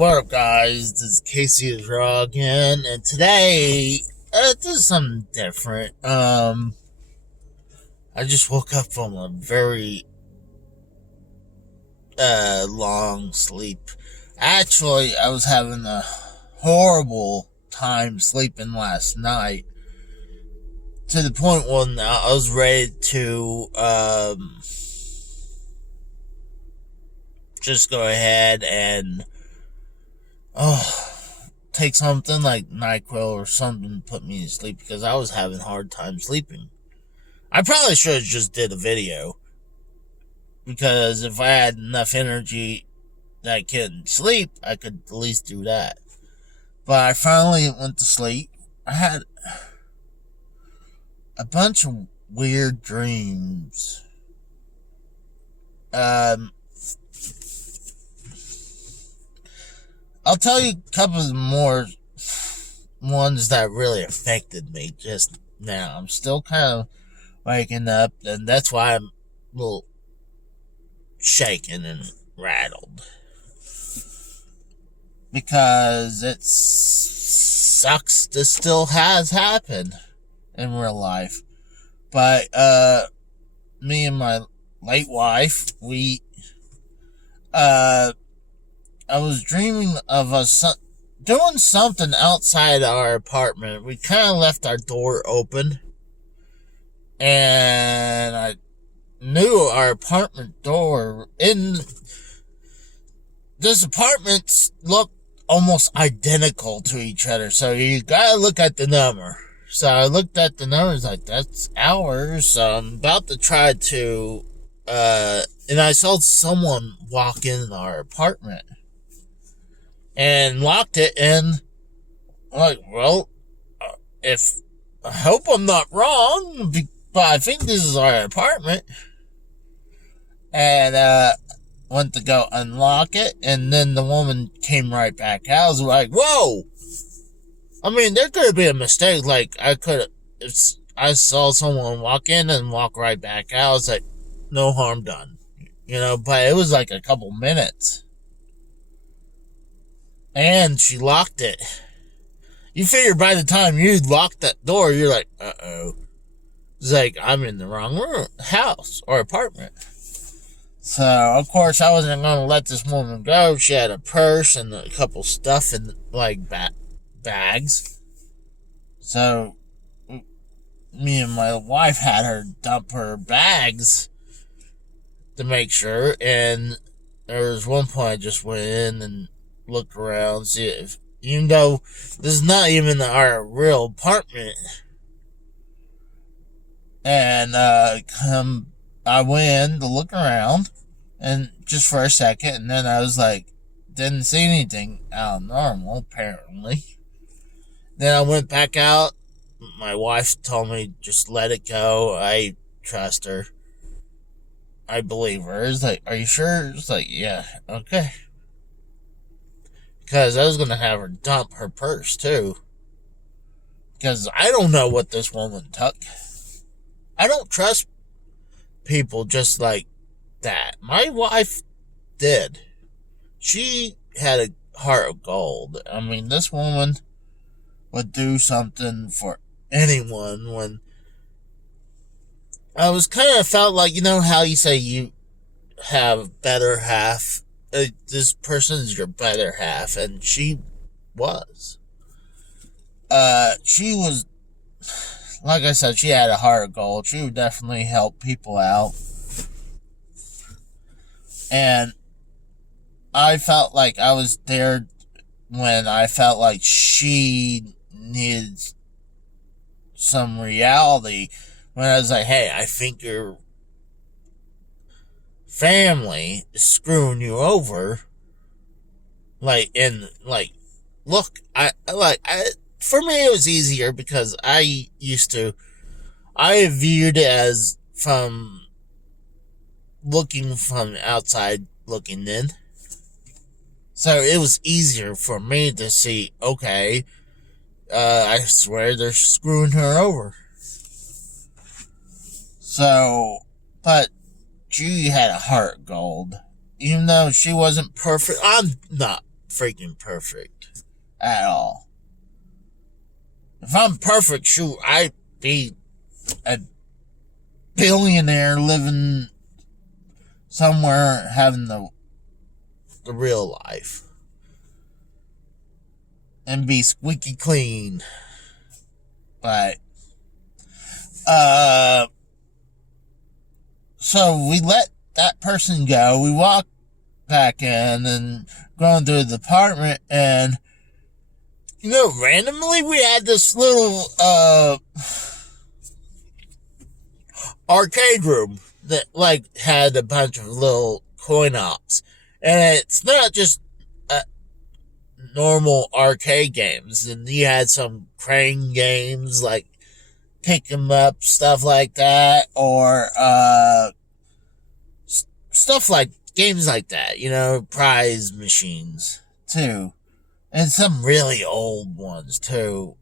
What up, guys? This is Casey is Raw again, and today this is something different. I just woke up from a very long sleep. Actually, I was having a horrible time sleeping last night, to the point when I was ready to just go ahead and take something like NyQuil or something to put me to sleep, because I was having a hard time sleeping. I probably should have just did a video, because if I had enough energy that I couldn't sleep, I could at least do that. But I finally went to sleep. I had a bunch of weird dreams. I'll tell you a couple of more ones that really affected me just now. I'm still kind of waking up, and that's why I'm a little shaken and rattled. Because it sucks this still has happened in real life. But, me and my late wife, I was dreaming of us doing something outside our apartment. We kind of left our door open, and I knew our apartment door in this apartments look almost identical to each other, so you gotta look at the number. So I looked at the numbers, like, that's ours. So I'm about to try to and I saw someone walk in our apartment and locked it, and I'm like, well, if I hope I'm not wrong, but I think this is our apartment. And went to go unlock it, and then the woman came right back out. I was like, whoa! I mean, there could have been a mistake. Like, if I saw someone walk in and walk right back out, I was like, no harm done. But it was like a couple minutes. And she locked it. You figure by the time you lock that door, you're like, uh-oh. It's like, I'm in the wrong house or apartment. So, of course, I wasn't going to let this woman go. She had a purse and a couple stuff in, like, bags. So, me and my wife had her dump her bags to make sure. And there was one point I just went in and look around, see if, even though this is not even our real apartment. And I went in to look around, and just for a second, and then I was like, didn't see anything out of normal, apparently. Then I went back out. My wife told me, just let it go. I trust her. I believe her. It's like, are you sure? It's like, yeah, okay. Because I was going to have her dump her purse, too. Because I don't know what this woman took. I don't trust people just like that. My wife did. She had a heart of gold. I mean, this woman would do something for anyone. When I was kind of felt like, how you say you have better half. This person is your better half, and she was. She was, like I said, she had a heart of gold. She would definitely help people out. And I felt like I was there when I felt like she needed some reality. When I was like, hey, I think your family is screwing you over. Look, for me it was easier because I viewed it as from looking from outside looking in. So it was easier for me to see, okay, I swear they're screwing her over. So, but she had a heart of gold. Even though she wasn't perfect, I'm not freaking perfect at all. If I'm perfect, shoot, I'd be a billionaire living somewhere having the real life and be squeaky clean. But so we let that person go. We walked back in and going through the apartment, and randomly we had this little arcade room that had a bunch of little coin ops, and it's not just normal arcade games. And you had some crane games like pick 'em up, stuff like that, or stuff like games like that, prize machines too, and some really old ones too.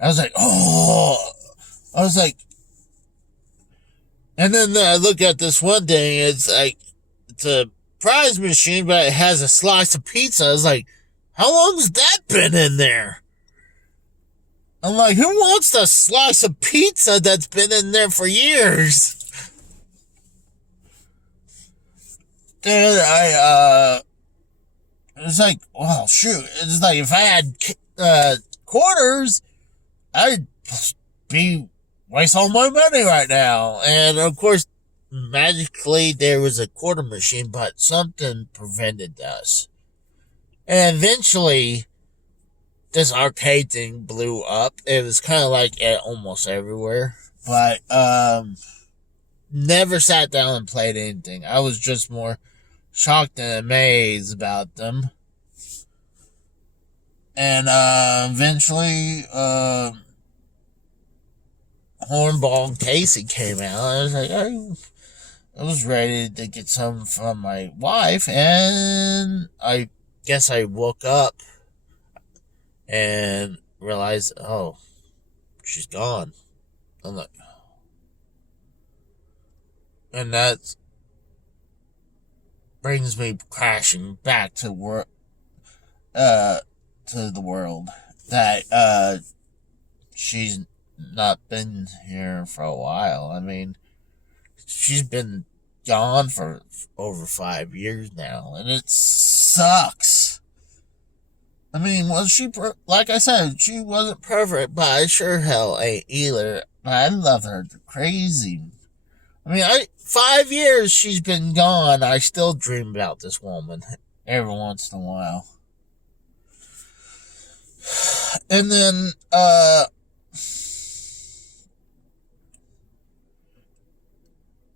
I was like, and then I look at this one thing, it's a prize machine, but it has a slice of pizza. I was like, how long has that been in there? I'm like, who wants the slice of pizza that's been in there for years? Then it's like, well, shoot. It's like if I had quarters, I'd be wasting all my money right now. And of course, magically there was a quarter machine, but something prevented us. And eventually, this arcade thing blew up. It was kind of like almost everywhere. But, never sat down and played anything. I was just more shocked and amazed about them. And, eventually, Hornball Casey came out. I was like, I was ready to get some from my wife, and I guess I woke up and realized, oh, she's gone. I'm like, and that brings me crashing back to the world that she's not been here for a while. I mean, she's been gone for over 5 years now, and it sucks. I mean, like I said, she wasn't perfect, but I sure hell ain't either. But I love her crazy. I mean, 5 years she's been gone, I still dream about this woman every once in a while. And then, I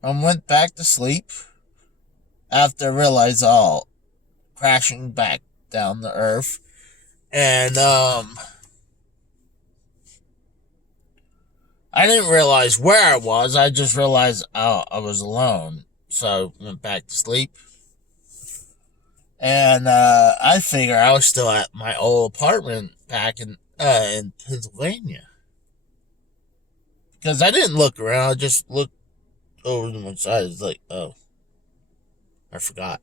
went back to sleep after I realized crashing back down to earth. And, I didn't realize where I was. I just realized I was alone. So I went back to sleep. And, I figured I was still at my old apartment back in Pennsylvania. Because I didn't look around. I just looked over to one side. It's like, oh, I forgot.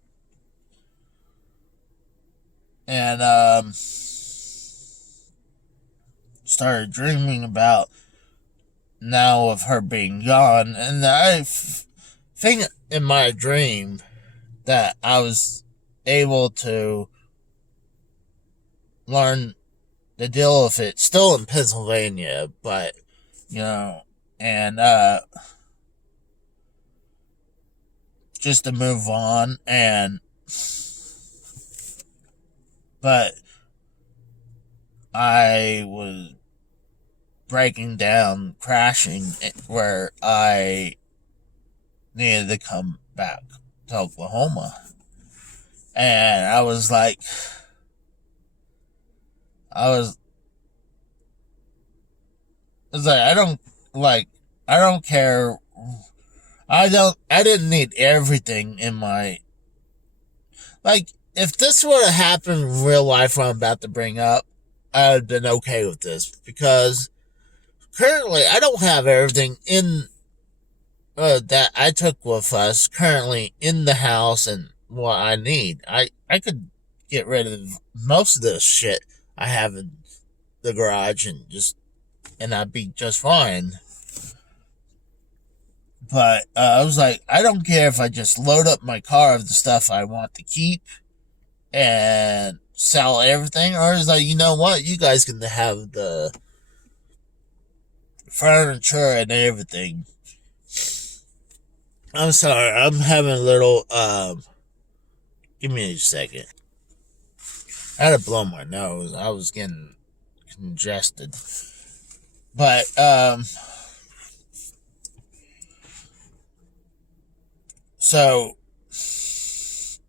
And, started dreaming about now of her being gone. And I think in my dream that I was able to learn the deal with it, still in Pennsylvania, but, and, just to move on, but I was breaking down, crashing, where I needed to come back to Oklahoma. And I was like, I don't care. I didn't need everything in my, if this would have happened in real life, what I'm about to bring up, I would have been okay with this, because currently I don't have everything in, that I took with us currently in the house and what I need. I could get rid of most of this shit I have in the garage and I'd be just fine. But I was like, I don't care if I just load up my car of the stuff I want to keep and sell everything, or is like, you know what, you guys can have the furniture and everything. I'm sorry, I'm having a little give me a second. I had to blow my nose. I was getting congested. But so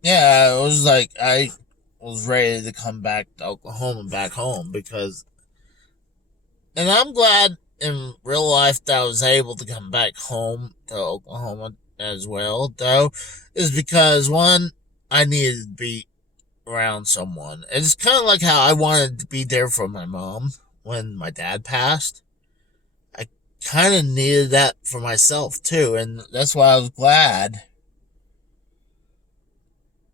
yeah, it was like I was ready to come back to Oklahoma, back home, because, and I'm glad in real life that I was able to come back home to Oklahoma as well, though, is because, one, I needed to be around someone. It's kind of like how I wanted to be there for my mom when my dad passed. I kind of needed that for myself too, and that's why I was glad.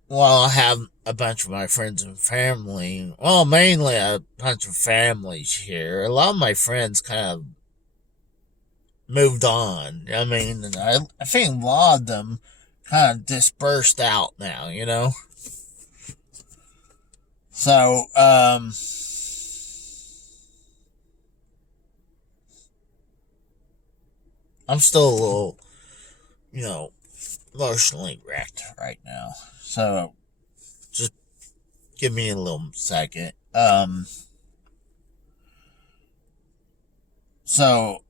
Well, I have a bunch of my friends and family. Well, mainly a bunch of families here. A lot of my friends kind of moved on. I mean, I think a lot of them kind of dispersed out now, you know? So, I'm still a little, emotionally wrecked right now. So, just give me a little second. So,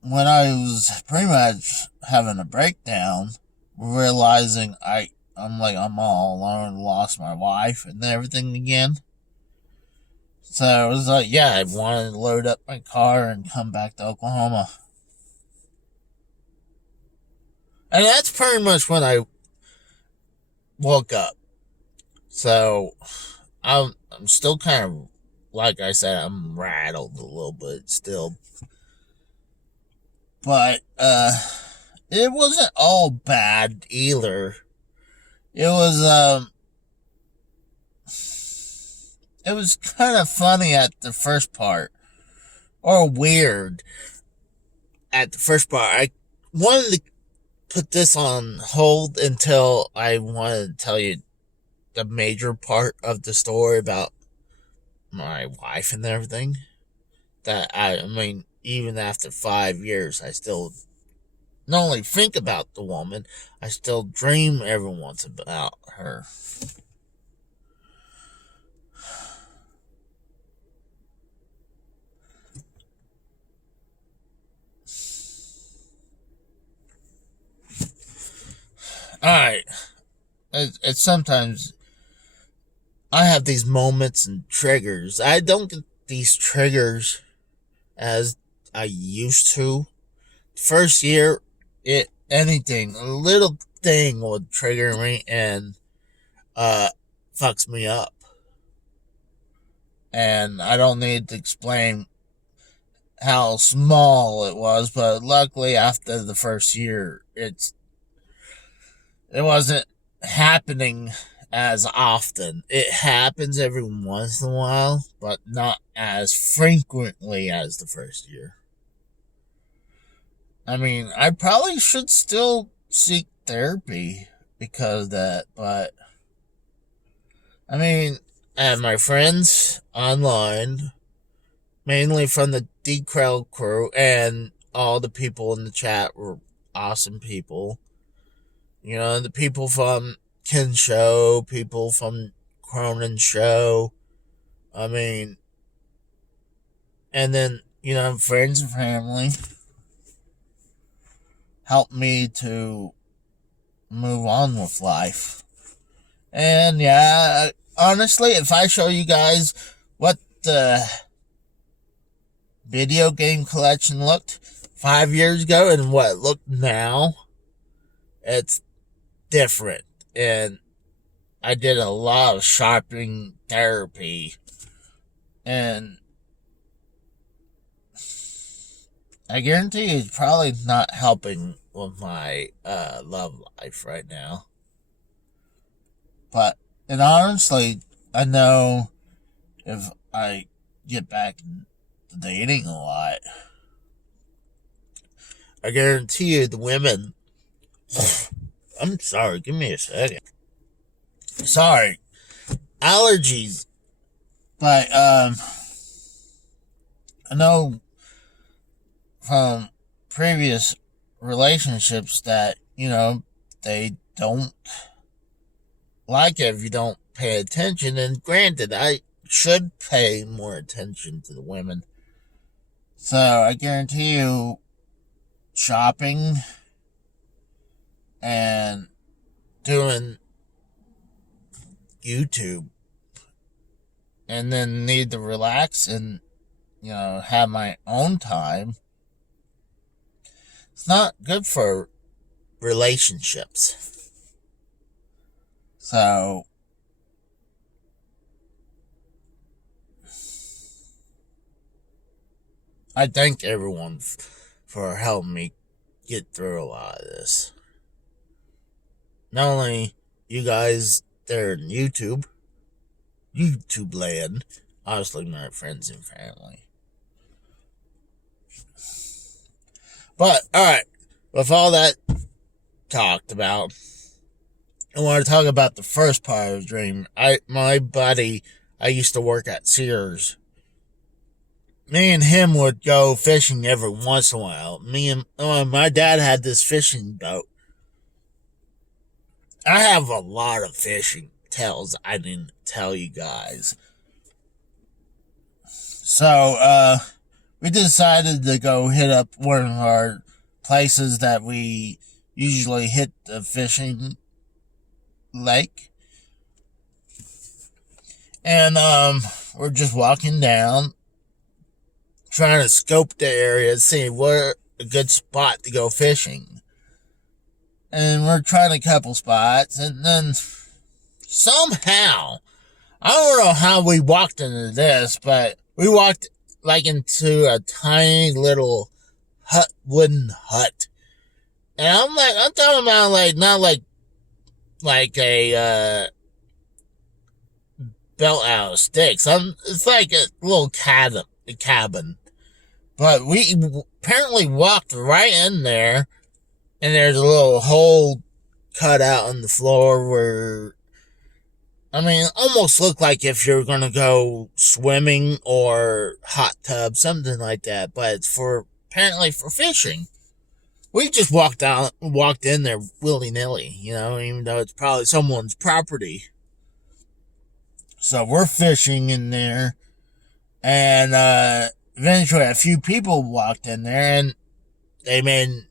when I was pretty much having a breakdown, realizing I'm all alone, lost my wife and everything again. So I was like, yeah, I wanted to load up my car and come back to Oklahoma. And that's pretty much when I woke up. So I'm still kind of, like I said, I'm rattled a little bit still. But it wasn't all bad either. It was kind of funny at the first part, or weird at the first part. I wanted to put this on hold until I wanted to tell you the major part of the story about my wife and everything. That I mean, even after 5 years, I still not only think about the woman, I still dream every once about her. Alright. It's sometimes I have these moments and triggers. I don't get these triggers as I used to. First year, anything, a little thing would trigger me and fucks me up. And I don't need to explain how small it was, but luckily after the first year, it wasn't happening as often. It happens every once in a while, but not as frequently as the first year. I mean, I probably should still seek therapy because of that, but I mean, I have my friends online, mainly from the Decrell crew, and all the people in the chat were awesome people. The people from Ken Show, people from Cronin Show. I mean, and then, friends and family helped me to move on with life. And yeah, honestly, if I show you guys what the video game collection looked 5 years ago and what it looked now, it's different. And I did a lot of shopping therapy, and I guarantee it's probably not helping with my love life right now. And honestly, I know if I get back into dating a lot, I guarantee you the women. I'm sorry, give me a second. Sorry, allergies. But I know from previous relationships that, they don't like it if you don't pay attention. And granted, I should pay more attention to the women. So I guarantee you, shopping and doing YouTube, and then need to relax and, have my own time, it's not good for relationships. So I thank everyone for helping me get through a lot of this. Not only you guys there in YouTube land, obviously my friends and family. But, alright, with all that talked about, I want to talk about the first part of the dream. My buddy, I used to work at Sears. Me and him would go fishing every once in a while. My dad had this fishing boat. I have a lot of fishing tales I didn't tell you guys. So, we decided to go hit up one of our places that we usually hit the fishing lake. And, we're just walking down, trying to scope the area, see where a good spot to go fishing. And we're trying a couple spots, and then somehow, I don't know how we walked into this, but we walked into a tiny little wooden hut. And I'm talking about not like a built out of sticks. It's like a little cabin. But we apparently walked right in there, and there's a little hole cut out in the floor where, almost looked like if you're gonna go swimming or hot tub, something like that. But it's apparently for fishing. We just walked in there willy nilly, even though it's probably someone's property. So we're fishing in there, and eventually a few people walked in there, and they made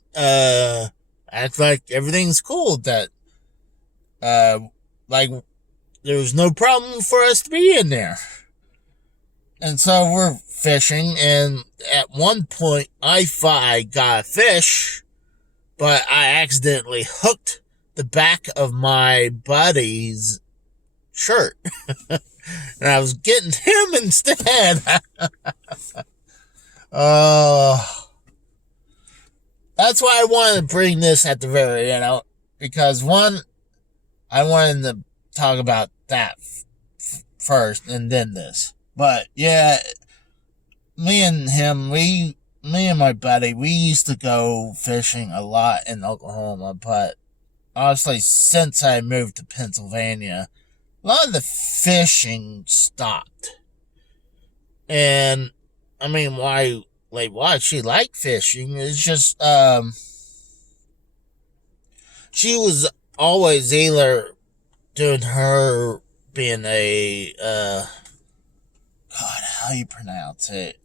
act like everything's cool. That there was no problem for us to be in there. And so we're fishing, and at one point I thought I got a fish, but I accidentally hooked the back of my buddy's shirt. And I was getting him instead. That's why I wanted to bring this at the very end, because one, I wanted to talk about that first and then this. But yeah, me and my buddy, we used to go fishing a lot in Oklahoma, but honestly, since I moved to Pennsylvania, a lot of the fishing stopped. And why she liked fishing is just, she was always either doing being a, God, how you pronounce it?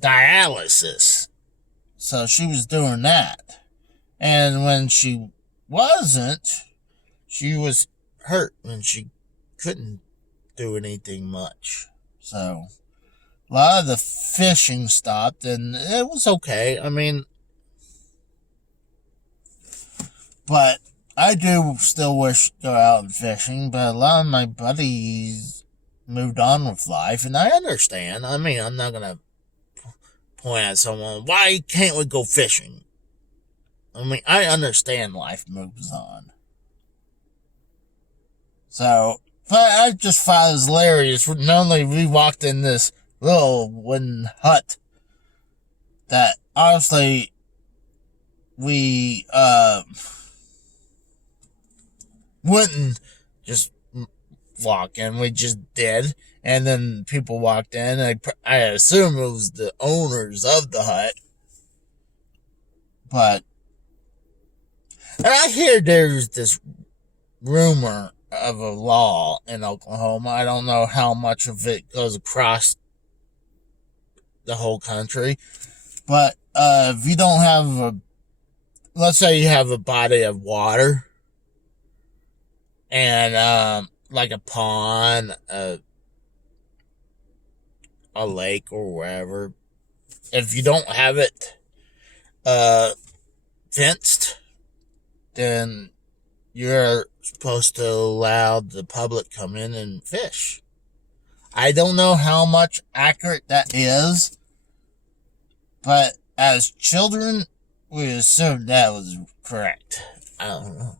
Dialysis. So she was doing that. And when she wasn't, she was hurt and she couldn't do anything much. So a lot of the fishing stopped, and it was okay. But I do still wish to go out and fishing, but a lot of my buddies moved on with life, and I understand. I'm not going to point at someone, why can't we go fishing? I understand life moves on. So, but I just thought it was hilarious. Normally, we walked in this little wooden hut that honestly we wouldn't just walk in. We just did, and then people walked in. I assume it was the owners of the hut, but and I hear there's this rumor of a law in Oklahoma. I don't know how much of it goes across the whole country, but if you don't have let's say you have a body of water and like a pond, a lake or wherever, if you don't have it fenced, then you're supposed to allow the public come in and fish. I don't know how much accurate that is, but as children, we assumed that was correct. I don't know.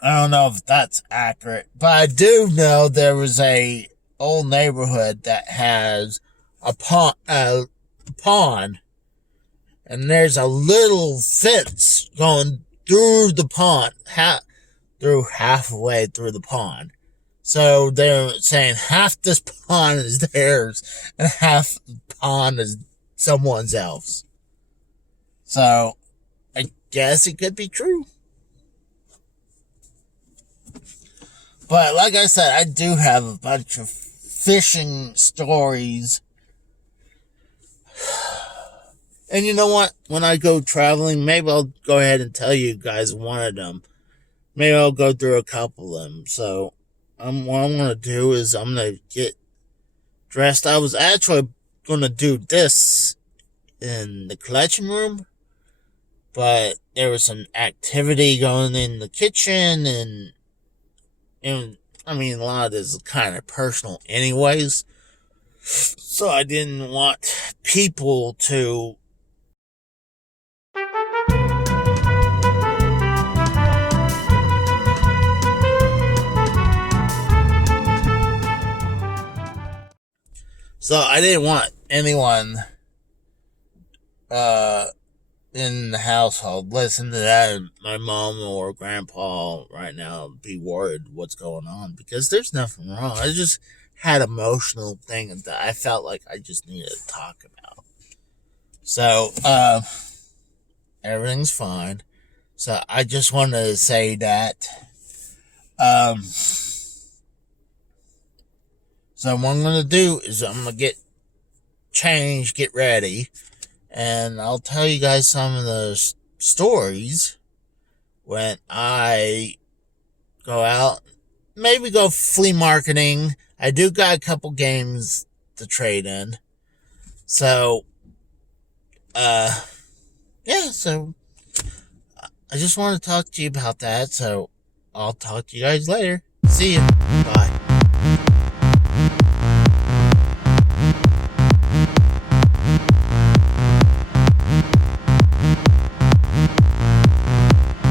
I don't know if that's accurate, but I do know there was a old neighborhood that has a pond, and there's a little fence going through the pond, halfway through the pond. So they're saying half this pond is theirs and half the pond is someone else. So I guess it could be true. But like I said, I do have a bunch of fishing stories. And you know what? When I go traveling, maybe I'll go ahead and tell you guys one of them. Maybe I'll go through a couple of them. So what I'm going to do is I'm going to get dressed. I was actually going to do this in the collection room, but there was some activity going in the kitchen, and I mean, a lot of this is kind of personal anyways, so I didn't want people to anyone in the household listen to that, and my mom or grandpa right now be worried what's going on, because there's nothing wrong. I just had emotional thing that I felt like I just needed to talk about. So everything's fine. So I just wanted to say that so what I'm going to do is I'm going to get changed, get ready, and I'll tell you guys some of the stories when I go out. Maybe go flea marketing. I do got a couple games to trade in. So, yeah, so I just want to talk to you about that. So I'll talk to you guys later. See you. Bye.